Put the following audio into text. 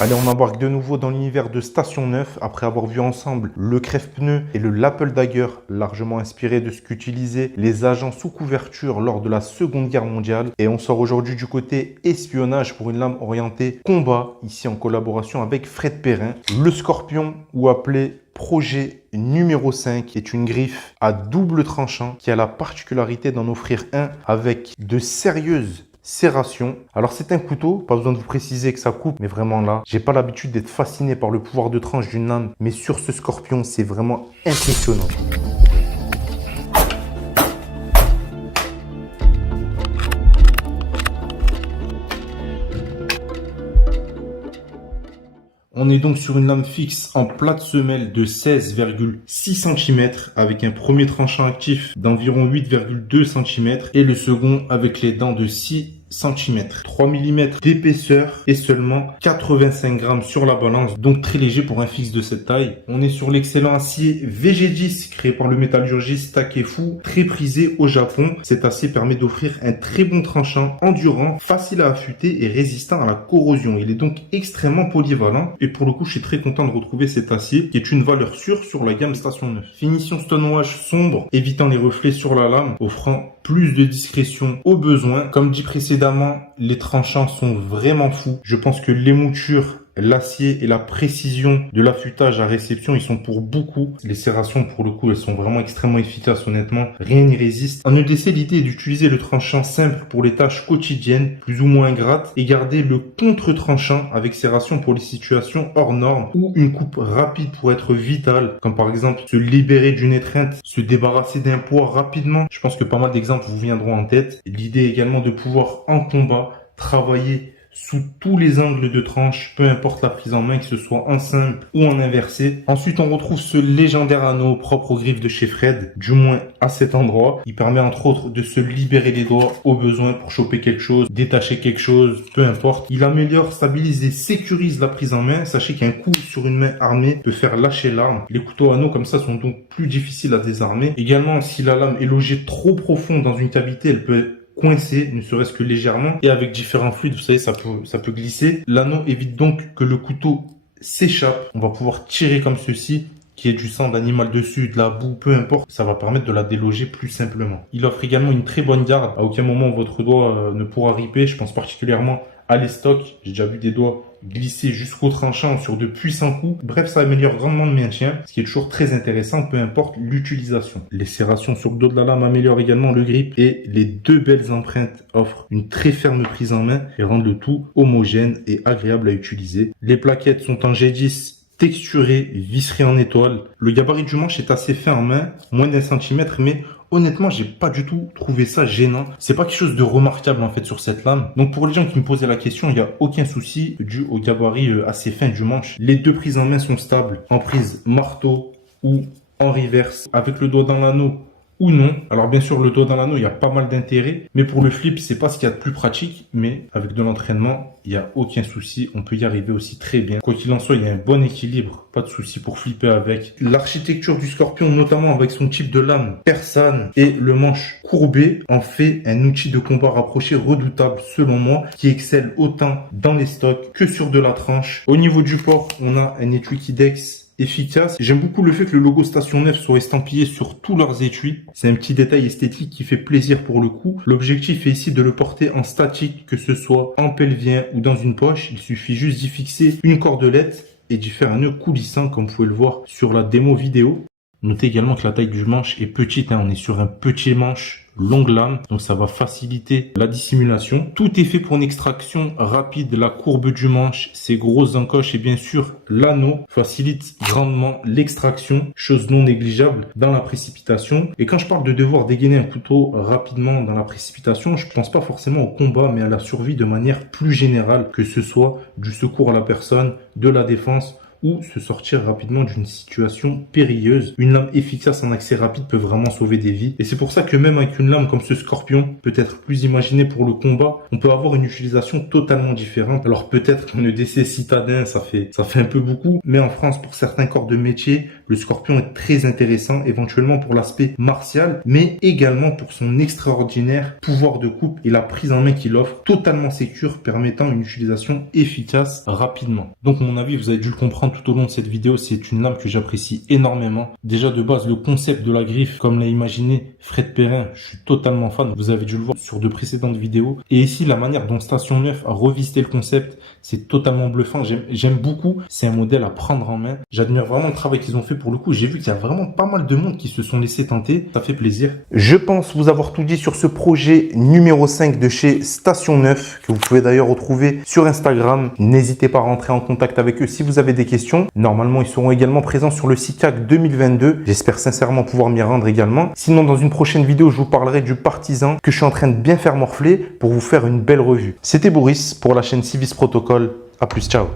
Allez, on embarque de nouveau dans l'univers de Station 9 après avoir vu ensemble le crève-pneu et le Lapel Dagger, largement inspiré de ce qu'utilisaient les agents sous couverture lors de la Seconde Guerre mondiale. Et on sort aujourd'hui du côté espionnage pour une lame orientée combat, ici en collaboration avec Fred Perrin. Le Scorpion, ou appelé Projet numéro 5, est une griffe à double tranchant qui a la particularité d'en offrir un avec de sérieuses serration. Alors c'est un couteau, pas besoin de vous préciser que ça coupe, mais vraiment là, j'ai pas l'habitude d'être fasciné par le pouvoir de tranche d'une lame, mais sur ce Scorpion, c'est vraiment impressionnant. On est donc sur une lame fixe en plate semelle de 16,6 cm avec un premier tranchant actif d'environ 8,2 cm et le second avec les dents de 6 cm. 3 mm d'épaisseur et seulement 85 grammes sur la balance, donc très léger pour un fixe de cette taille. On est sur l'excellent acier VG10 créé par le métallurgiste Takefu, très prisé au Japon. Cet acier permet d'offrir un très bon tranchant endurant, facile à affûter et résistant à la corrosion. Il est donc extrêmement polyvalent et pour le coup je suis très content de retrouver cet acier qui est une valeur sûre sur la gamme Station 9. Finition stonewash sombre, évitant les reflets sur la lame, offrant plus de discrétion au besoin. Comme dit précédemment, les tranchants sont vraiment fous. Je pense que l'émouture, l'acier et la précision de l'affûtage à réception, ils sont pour beaucoup. Les serrations, pour le coup, elles sont vraiment extrêmement efficaces, honnêtement. Rien n'y résiste. En EDC, l'idée est d'utiliser le tranchant simple pour les tâches quotidiennes, plus ou moins ingrates, et garder le contre-tranchant avec serration pour les situations hors normes, où une coupe rapide pourrait être vitale, comme par exemple se libérer d'une étreinte, se débarrasser d'un poids rapidement. Je pense que pas mal d'exemples vous viendront en tête. L'idée est également de pouvoir, en combat, travailler sous tous les angles de tranche, peu importe la prise en main, que ce soit en simple ou en inversé. Ensuite, on retrouve ce légendaire anneau propre aux griffes de chez Fred, du moins à cet endroit. Il permet entre autres de se libérer les doigts au besoin pour choper quelque chose, détacher quelque chose, peu importe. Il améliore, stabilise et sécurise la prise en main. Sachez qu'un coup sur une main armée peut faire lâcher l'arme. Les couteaux anneaux comme ça sont donc plus difficiles à désarmer. Également, si la lame est logée trop profond dans une cavité, elle peut coincé, ne serait-ce que légèrement, et avec différents fluides, vous savez, ça peut glisser. L'anneau évite donc que le couteau s'échappe. On va pouvoir tirer comme ceci, qui est du sang d'animal dessus, de la boue, peu importe, ça va permettre de la déloger plus simplement. Il offre également une très bonne garde. À aucun moment votre doigt ne pourra riper. Je pense particulièrement à l'estoc. J'ai déjà vu des doigts glisser jusqu'au tranchant sur de puissants coups. Bref, ça améliore grandement le maintien, ce qui est toujours très intéressant, peu importe l'utilisation. Les serrations sur le dos de la lame améliorent également le grip et les deux belles empreintes offrent une très ferme prise en main et rendent le tout homogène et agréable à utiliser. Les plaquettes sont en G10 texturé, visseré en étoile. Le gabarit du manche est assez fin en main, moins d'1 centimètre, mais honnêtement, j'ai pas du tout trouvé ça gênant. C'est pas quelque chose de remarquable en fait sur cette lame. Donc pour les gens qui me posaient la question, il n'y a aucun souci dû au gabarit assez fin du manche. Les deux prises en main sont stables, en prise marteau ou en reverse, avec le doigt dans l'anneau ou non. Alors bien sûr, le doigt dans l'anneau, il y a pas mal d'intérêt, mais pour le flip, c'est pas ce qu'il y a de plus pratique, mais avec de l'entraînement, il n'y a aucun souci, on peut y arriver aussi très bien. Quoi qu'il en soit, il y a un bon équilibre, pas de souci pour flipper avec. L'architecture du Scorpion, notamment avec son type de lame persane et le manche courbé, en fait un outil de combat rapproché redoutable selon moi, qui excelle autant dans les stocks que sur de la tranche. Au niveau du port, on a un étui Kydex efficace. J'aime beaucoup le fait que le logo Station 9 soit estampillé sur tous leurs étuis. C'est un petit détail esthétique qui fait plaisir pour le coup. L'objectif est ici de le porter en statique, que ce soit en pelvien ou dans une poche. Il suffit juste d'y fixer une cordelette et d'y faire un nœud coulissant comme vous pouvez le voir sur la démo vidéo. Notez également que la taille du manche est petite, on est sur un petit manche longue lame, donc ça va faciliter la dissimulation. Tout est fait pour une extraction rapide. La courbe du manche, ses grosses encoches et bien sûr l'anneau facilite grandement l'extraction, chose non négligeable dans la précipitation. Et quand je parle de devoir dégainer un couteau rapidement dans la précipitation, je pense pas forcément au combat, mais à la survie de manière plus générale, que ce soit du secours à la personne, de la défense ou se sortir rapidement d'une situation périlleuse. Une lame efficace en accès rapide peut vraiment sauver des vies. Et c'est pour ça que même avec une lame comme ce Scorpion, peut-être plus imaginée pour le combat, on peut avoir une utilisation totalement différente. Alors peut-être qu'un EDC citadin, ça fait un peu beaucoup, mais en France, pour certains corps de métier, Le Scorpion est très intéressant, éventuellement pour l'aspect martial, mais également pour son extraordinaire pouvoir de coupe et la prise en main qu'il offre, totalement sécure, permettant une utilisation efficace rapidement. Donc, à mon avis, vous avez dû le comprendre tout au long de cette vidéo, c'est une lame que j'apprécie énormément. Déjà, de base, le concept de la griffe, comme l'a imaginé Fred Perrin, je suis totalement fan. Vous avez dû le voir sur de précédentes vidéos. Et ici, la manière dont Station 9 a revisité le concept, c'est totalement bluffant. J'aime beaucoup. C'est un modèle à prendre en main. J'admire vraiment le travail qu'ils ont fait pour le coup. J'ai vu qu'il y a vraiment pas mal de monde qui se sont laissés tenter. Ça fait plaisir. Je pense vous avoir tout dit sur ce projet numéro 5 de chez Station 9, que vous pouvez d'ailleurs retrouver sur Instagram. N'hésitez pas à rentrer en contact avec eux si vous avez des questions. Normalement, ils seront également présents sur le SICAC 2022. J'espère sincèrement pouvoir m'y rendre également. Sinon, dans une prochaine vidéo, je vous parlerai du Partisan que je suis en train de bien faire morfler pour vous faire une belle revue. C'était Boris pour la chaîne Civis Protocol. À plus, ciao.